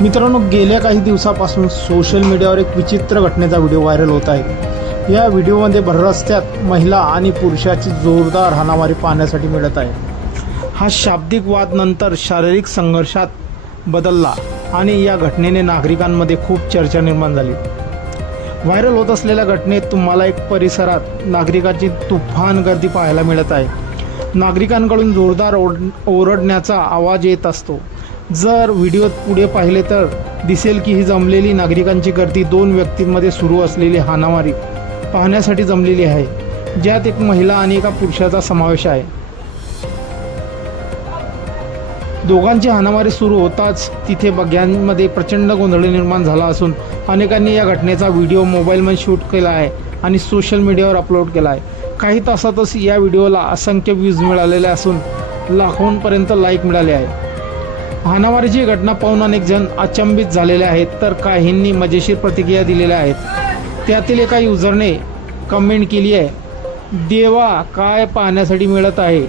मित्रांनो गेल्या काही दिवसापासून सोशल मीडियावर एक विचित्र घटनेचा व्हिडिओ व्हायरल होत आहे. या व्हिडिओमध्ये भररस्त्यात महिला आणि पुरुषाची जोरदार हाणामारी पाहण्यासाठी मिळत आहे. हा शाब्दिक वाद नंतर शारीरिक संघर्षात बदलला आणि या घटनेने नागरिकांमध्ये खूप चर्चा निर्माण झाली. व्हायरल होत असलेल्या घटनेत तुम्हाला एक परिसरात नागरिकांची तुफान गर्दी पाहायला मिळत आहे. नागरिकांकडून जोरदार ओढ ओरडण्याचा आवाज येत असतो. जर व्हिडिओत पुढे पाहिले तर दिसेल की ही जमलेली नागरिकांची गर्दी दोन व्यक्तींमध्ये सुरू असलेली हाणामारी पाहण्यासाठी जमलेली आहे ज्यात एक महिला आणि एका पुरुषाचा समावेश आहे. दोघांची हाणामारी सुरू होताच तिथे बघ्यांमध्ये प्रचंड गोंधळ निर्माण झाला असून अनेकांनी या घटनेचा व्हिडिओ मोबाईलमध्ये शूट केला आहे आणि सोशल मीडियावर अपलोड केला आहे. काही तासातच या व्हिडिओला असंख्य व्ह्यूज मिळालेले असून लाखोंपर्यंत लाईक मिळाले आहे हाणामारीची घटना पाहून अनेक जण अचंबित झालेले आहेत तर काहींनी मजेशीर प्रतिक्रिया दिलेल्या आहेत. त्यातील एका युजरने कमेंट केली आहे देवा काय पाहण्यासाठी मिळत आहे?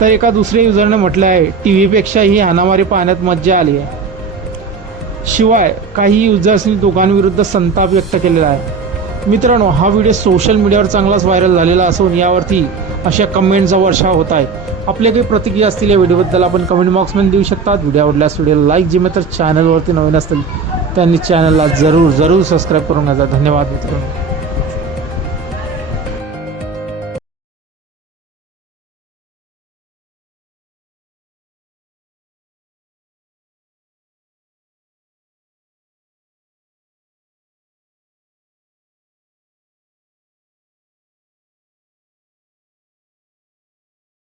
तर एका दुसऱ्या युजरने म्हटलं आहे टी व्हीपेक्षा ही हाणामारी पाहण्यात मज्जा आली आहे. शिवाय काही युजर्सनी दोघांविरुद्ध संताप व्यक्त केलेला आहे. मित्रांनो हा व्हिडिओ सोशल मीडियावर चांगलाच व्हायरल झालेला असून यावरती अशा कमेंटचा वर्षा होत आहे. आपल्या काही प्रतिक्रिया असतील या व्हिडिओबद्दल आपण कमेंट बॉक्समध्ये देऊ शकतात. व्हिडिओ आवडल्यास व्हिडिओला लाईक जिमे तर चॅनलवरती नवीन असतील त्यांनी चॅनलला जरूर जरूर सबस्क्राईब करून घ्यायचा धन्यवाद मित्रांनो.